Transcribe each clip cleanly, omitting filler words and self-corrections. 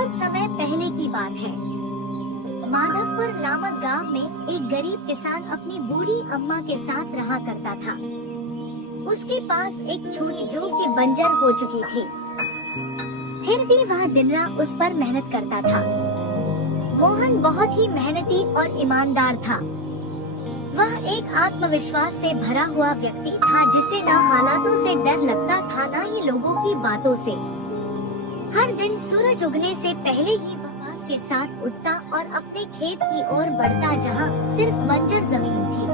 बहुत समय पहले की बात है। माधवपुर नामक गांव में एक गरीब किसान अपनी बूढ़ी अम्मा के साथ रहा करता था। उसके पास एक छोटी जो कि बंजर हो चुकी थी, फिर भी वह दिन रात उस पर मेहनत करता था। मोहन बहुत ही मेहनती और ईमानदार था। वह एक आत्मविश्वास से भरा हुआ व्यक्ति था, जिसे न हालातों से डर लगता था न ही लोगों की बातों से। हर दिन सूरज उगने से पहले ही वह बांस के साथ उठता और अपने खेत की ओर बढ़ता, जहां सिर्फ बंजर जमीन थी,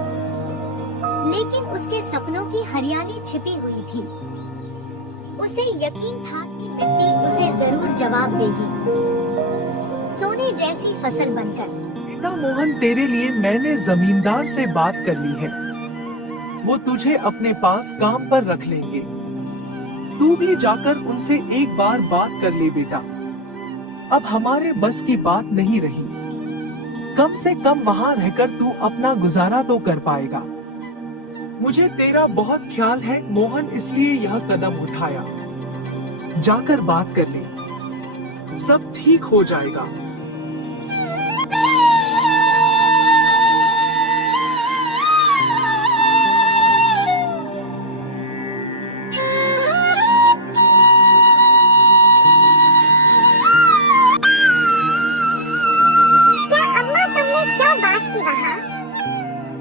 लेकिन उसके सपनों की हरियाली छिपी हुई थी। उसे यकीन था कि मिट्टी उसे जरूर जवाब देगी, सोने जैसी फसल बनकर। बेटा मोहन, तेरे लिए मैंने जमींदार से बात कर ली है। वो तुझे अपने पास काम पर रख लेंगे। तू भी जाकर उनसे एक बार बात कर ले बेटा। अब हमारे बस की बात नहीं रही। कम से कम वहाँ रहकर तू अपना गुजारा तो कर पाएगा। मुझे तेरा बहुत ख्याल है मोहन, इसलिए यह कदम उठाया। जाकर बात कर ले, सब ठीक हो जाएगा।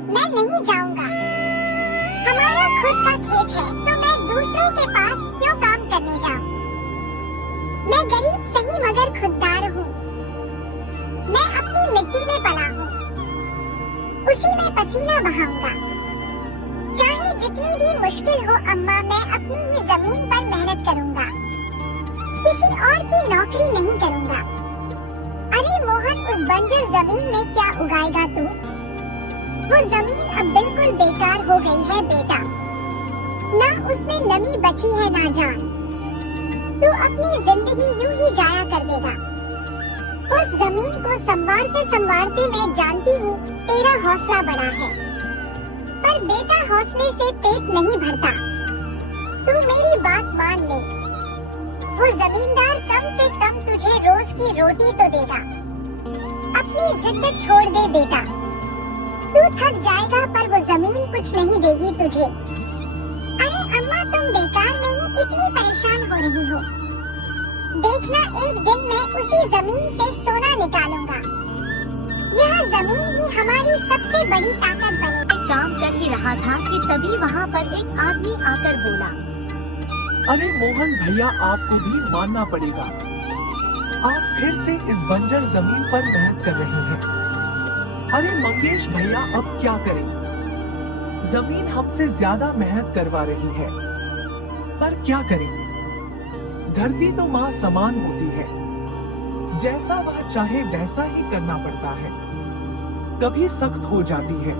मैं नहीं जाऊंगा। हमारा खुद का खेत है, तो मैं दूसरों के पास क्यों काम करने जाऊं? मैं गरीब सही मगर खुददार हूँ। मैं अपनी मिट्टी में पला हूँ, उसी में पसीना बहाऊंगा। चाहे जितनी भी मुश्किल हो अम्मा, मैं अपनी ही जमीन पर मेहनत करूंगा। किसी और की नौकरी नहीं करूंगा। अरे मोहन, उस बंजर जमीन में क्या उगाएगा तू? वो जमीन अब बिल्कुल बेकार हो गई है बेटा। ना उसमें नमी बची है ना जान। तू अपनी जिंदगी यूं ही जाया कर देगा। उस जमीन को संवारते संवारते मैं जानती हूँ तेरा हौसला बड़ा है, पर बेटा हौसले से पेट नहीं भरता। तू मेरी बात मान ले। वो जमींदार कम से कम तुझे रोज की रोटी तो देगा। अपनी जिद छोड़ दे बेटा। तू थक जाएगा पर वो जमीन कुछ नहीं देगी तुझे। अरे अम्मा, तुम बेकार में ही इतनी परेशान हो रही हो। देखना, एक दिन मैं उसी जमीन से सोना निकालूंगा। यह जमीन ही हमारी सबसे बड़ी ताकत बनेगी। काम कर ही रहा था कि तभी वहाँ पर एक आदमी आकर बोला, अरे मोहन भैया, आपको भी मानना पड़ेगा। आप फिर से इस बंजर जमीन पर मेहनत कर रहे हैं। अरे मंगेश भैया, अब क्या करें? जमीन हमसे ज्यादा मेहनत करवा रही है, पर क्या करें? धरती तो माँ समान होती है, जैसा वह चाहे वैसा ही करना पड़ता है। कभी सख्त हो जाती है,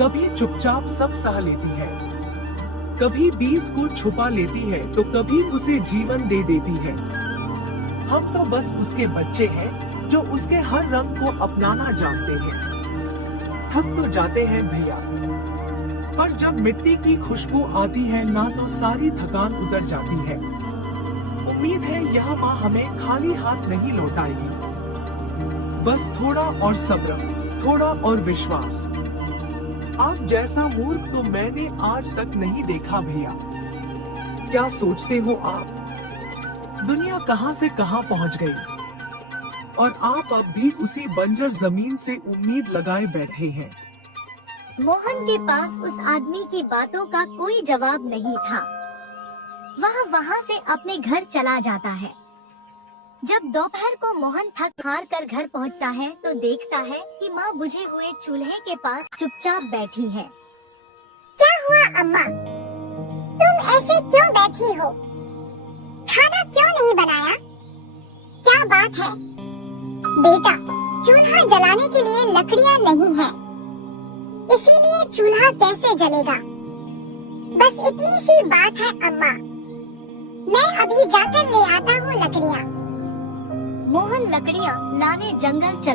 कभी चुपचाप सब सह लेती है, कभी बीज को छुपा लेती है तो कभी उसे जीवन दे देती है। हम तो बस उसके बच्चे हैं जो उसके हर रंग को अपनाना जानते हैं। थक तो जाते हैं भैया, पर जब मिट्टी की खुशबू आती है ना, तो सारी थकान उतर जाती है। उम्मीद है यह माँ हमें खाली हाथ नहीं लौटाएगी। बस थोड़ा और सब्र, थोड़ा और विश्वास। आप जैसा मूर्ख तो मैंने आज तक नहीं देखा भैया। क्या सोचते हो आप? दुनिया कहां से कहां पहुंच गई, और आप अब भी उसी बंजर जमीन से उम्मीद लगाए बैठे हैं। मोहन के पास उस आदमी की बातों का कोई जवाब नहीं था। वह वहाँ से अपने घर चला जाता है। जब दोपहर को मोहन थक हार कर घर पहुँचता है तो देखता है कि माँ बुझे हुए चूल्हे के पास चुपचाप बैठी है। क्या हुआ अम्मा? तुम ऐसे क्यों बैठी हो? खाना क्यों नहीं बनाया? क्या बात है? बेटा, चूल्हा जलाने के लिए लकड़ियाँ नहीं है, इसीलिए चूल्हा कैसे जलेगा? बस इतनी सी बात है अम्मा। मैं अभी जाकर ले आता हूँ लकड़ियाँ। मोहन लकड़ियाँ लाने जंगल चला